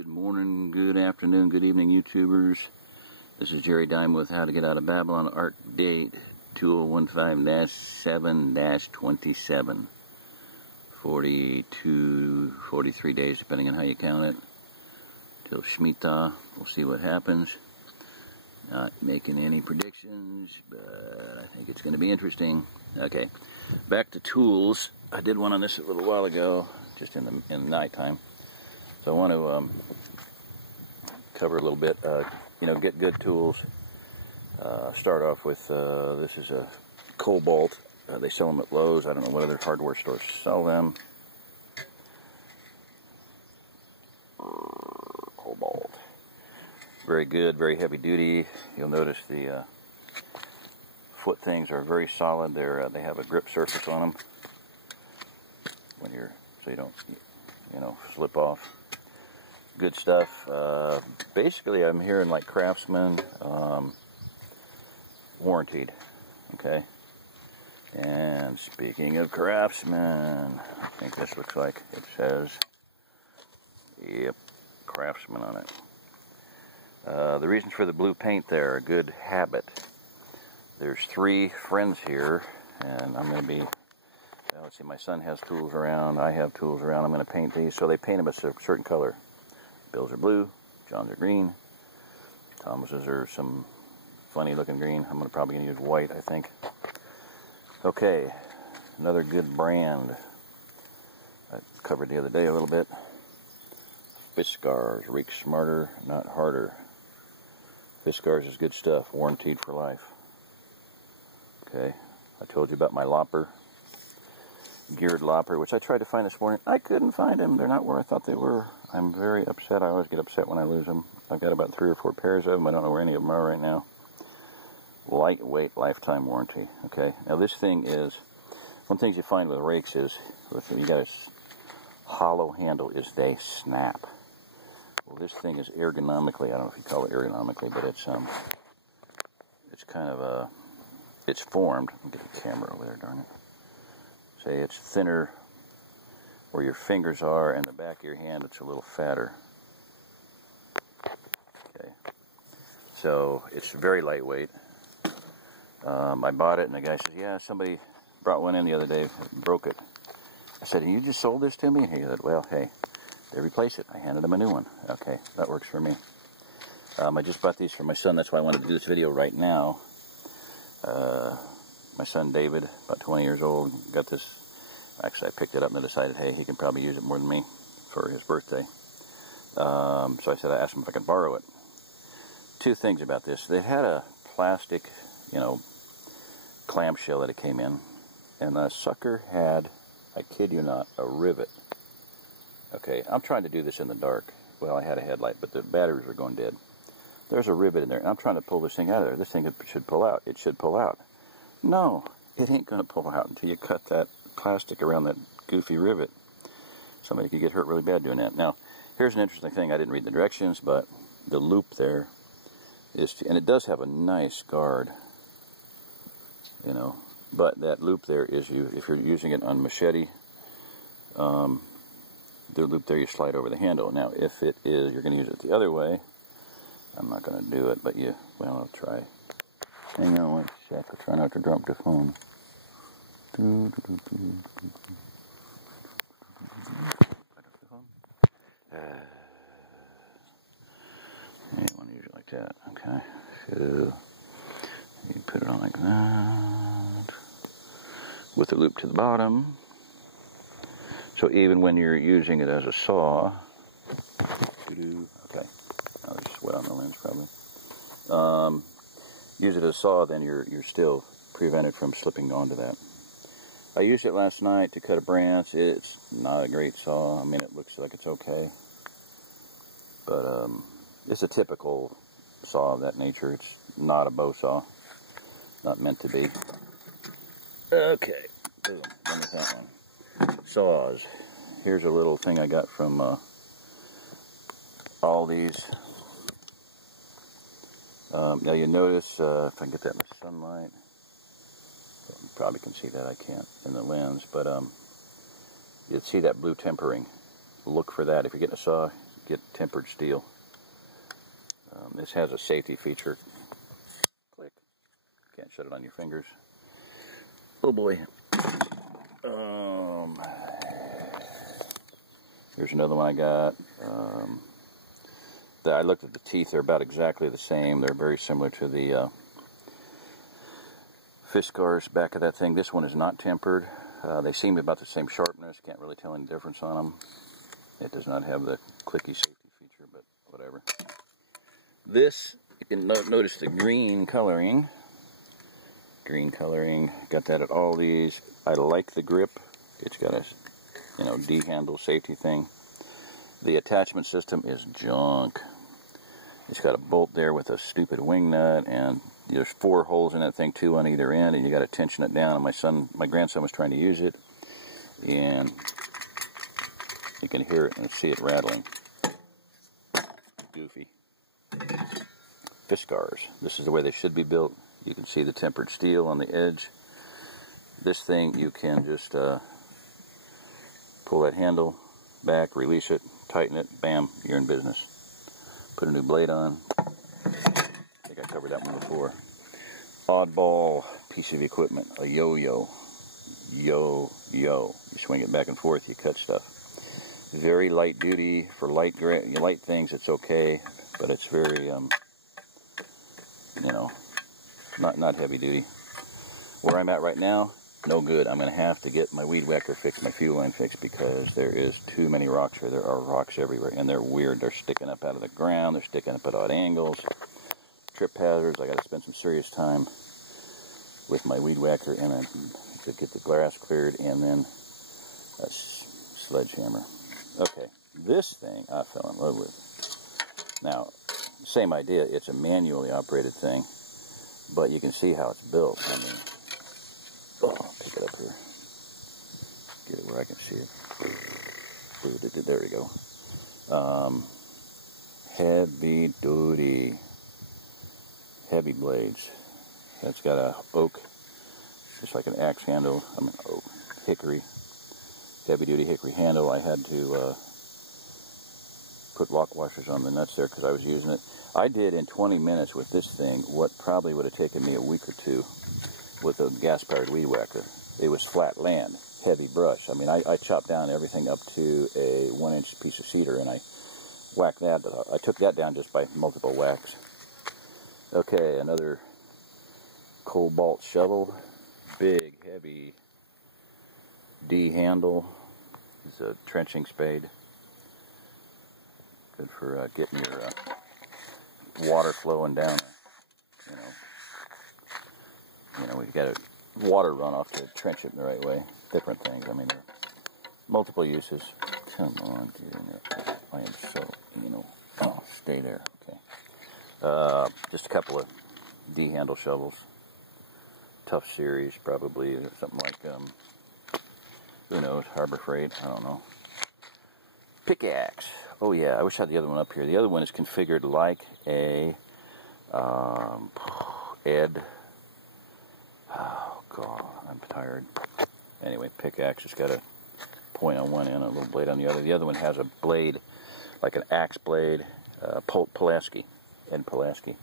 Good morning, good afternoon, good evening, YouTubers. This is Jerry Diamond with How to Get Out of Babylon. Art date 2015-7-27. 43 days, depending on how you count it. Till Shemitah. We'll see what happens. Not making any predictions, but I think it's going to be interesting. Okay, back to tools. I did one on this a little while ago, just in the nighttime. So I want to cover a little bit, get good tools. Start off with, this is a Cobalt. They sell them at Lowe's. I don't know what other hardware stores sell them. Cobalt. Very good, very heavy duty. You'll notice the foot things are very solid. They have a grip surface on them so you don't, slip off. Good stuff. Basically, I'm hearing like Craftsman, warranted. Okay. And speaking of Craftsman, I think this looks like it says, yep, Craftsman on it. The reasons for the blue paint there, a good habit. There's 3 friends here, and I'm going to be, let's see, my son has tools around, I have tools around, I'm going to paint these, so they paint them a certain color. Bill's are blue, John's are green, Thomas's are some funny looking green. I'm probably going to use white, I think. Okay, another good brand I covered the other day a little bit. Fiskars, reek smarter, not harder. Fiskars is good stuff, warranted for life. Okay, I told you about my lopper, geared lopper, which I tried to find this morning. I couldn't find them. They're not where I thought they were. I'm very upset. I always get upset when I lose them. I've got about 3 or 4 pairs of them. I don't know where any of them are right now. Lightweight, lifetime warranty. Okay, now this thing is, one of the things you find with rakes is, you got a hollow handle, is they snap. Well, this thing is ergonomically, I don't know if you call it ergonomically, but it's kind of it's formed. Let me get the camera over there, darn it. Say it's thinner where your fingers are, and the back of your hand it's a little fatter. Okay, so it's very lightweight. I bought it, and the guy says, yeah, somebody brought one in the other day, broke it. I said, you just sold this to me? He said, well, hey, they replace it. I handed him a new one. Okay, that works for me. I just bought these for my son. That's why I wanted to do this video right now. My son David, about 20 years old, got this. Actually, I picked it up and decided, hey, he can probably use it more than me for his birthday. So I asked him if I could borrow it. 2 things about this. They had a plastic, clamshell that it came in, and the sucker had, I kid you not, a rivet. Okay, I'm trying to do this in the dark. Well, I had a headlight, but the batteries were going dead. There's a rivet in there, and I'm trying to pull this thing out of there. This thing should pull out. It should pull out. No, it ain't going to pull out until you cut that plastic around that goofy rivet. Somebody could get hurt really bad doing that. Now, here's an interesting thing. I didn't read the directions, but the loop there is, and it does have a nice guard, but that loop there is, if you're using it on machete, the loop there, you slide over the handle. Now, if it is, you're going to use it the other way, I'm not going to do it, but I'll try. Hang on one sec, I'll try not to drop the phone. You want to use it like that, okay? So, you put it on like that, with the loop to the bottom. So even when you're using it as a saw, okay, now there's sweat on the lens probably. Use it as a saw, then you're still prevented from slipping onto that. I used it last night to cut a branch. It's not a great saw. I mean, it looks like it's okay, but it's a typical saw of that nature. It's not a bow saw, not meant to be. Okay, boom, done with that one. Saws. Here's a little thing I got from Aldi's. Now you notice, if I can get that in the sunlight, you probably can see that, I can't in the lens, but you'll see that blue tempering. Look for that. If you're getting a saw, get tempered steel. This has a safety feature. Click. Can't shut it on your fingers. Oh boy. Here's another one I got. I looked at the teeth. They're about exactly the same. They're very similar to the Fiskars back of that thing. This one is not tempered. They seem about the same sharpness. Can't really tell any difference on them. It does not have the clicky safety feature, but whatever. This, you can notice the green coloring. Green coloring. Got that at all these. I like the grip. It's got a, D-handle safety thing. The attachment system is junk. It's got a bolt there with a stupid wing nut, and there's 4 holes in that thing, 2 on either end, and you got to tension it down. And my grandson was trying to use it, and you can hear it and see it rattling. Goofy. Fiskars. This is the way they should be built. You can see the tempered steel on the edge. This thing, you can just pull that handle back, release it, tighten it, bam, you're in business. Put a new blade on. I think I covered that one before. Oddball piece of equipment, a yo-yo. Yo-yo. You swing it back and forth, you cut stuff. Very light duty for light things. It's okay, but it's very, not heavy duty. Where I'm at right now, no good. I'm going to have to get my weed whacker fixed, my fuel line fixed, because there is too many rocks here. There are rocks everywhere, and they're weird. They're sticking up out of the ground. They're sticking up at odd angles. Trip hazards. I got to spend some serious time with my weed whacker and to get the grass cleared, and then a sledgehammer. Okay, this thing I fell in love with. Now, same idea. It's a manually operated thing, but you can see how it's built. I mean, I'll pick it up here. Get it where I can see it. There we go. Heavy duty. Heavy blades. It's got a oak, just like an axe handle. Oak, hickory. Heavy duty hickory handle. I had to put lock washers on the nuts there because I was using it. I did in 20 minutes with this thing what probably would have taken me a week or two with a gas-powered weed whacker. It was flat land, heavy brush. I mean, I chopped down everything up to a 1-inch piece of cedar, and I whacked that, but I took that down just by multiple whacks. Okay, another Cobalt shovel. Big, heavy D handle. It's a trenching spade. Good for getting your water flowing down. We've got a water runoff to trench it in the right way. Different things. I mean, there are multiple uses. Come on, get in there. I am so, oh, stay there. Okay. Just a couple of D-handle shovels. Tough Series, probably. Something like, who knows, Harbor Freight. I don't know. Pickaxe. Oh, yeah, I wish I had the other one up here. The other one is configured like a Ed. Oh, God, I'm tired. Anyway, pickaxe has got a point on one end, a little blade on the other. The other one has a blade, like an axe blade, Pulaski, Ed Pulaski.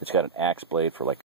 It's got an axe blade for like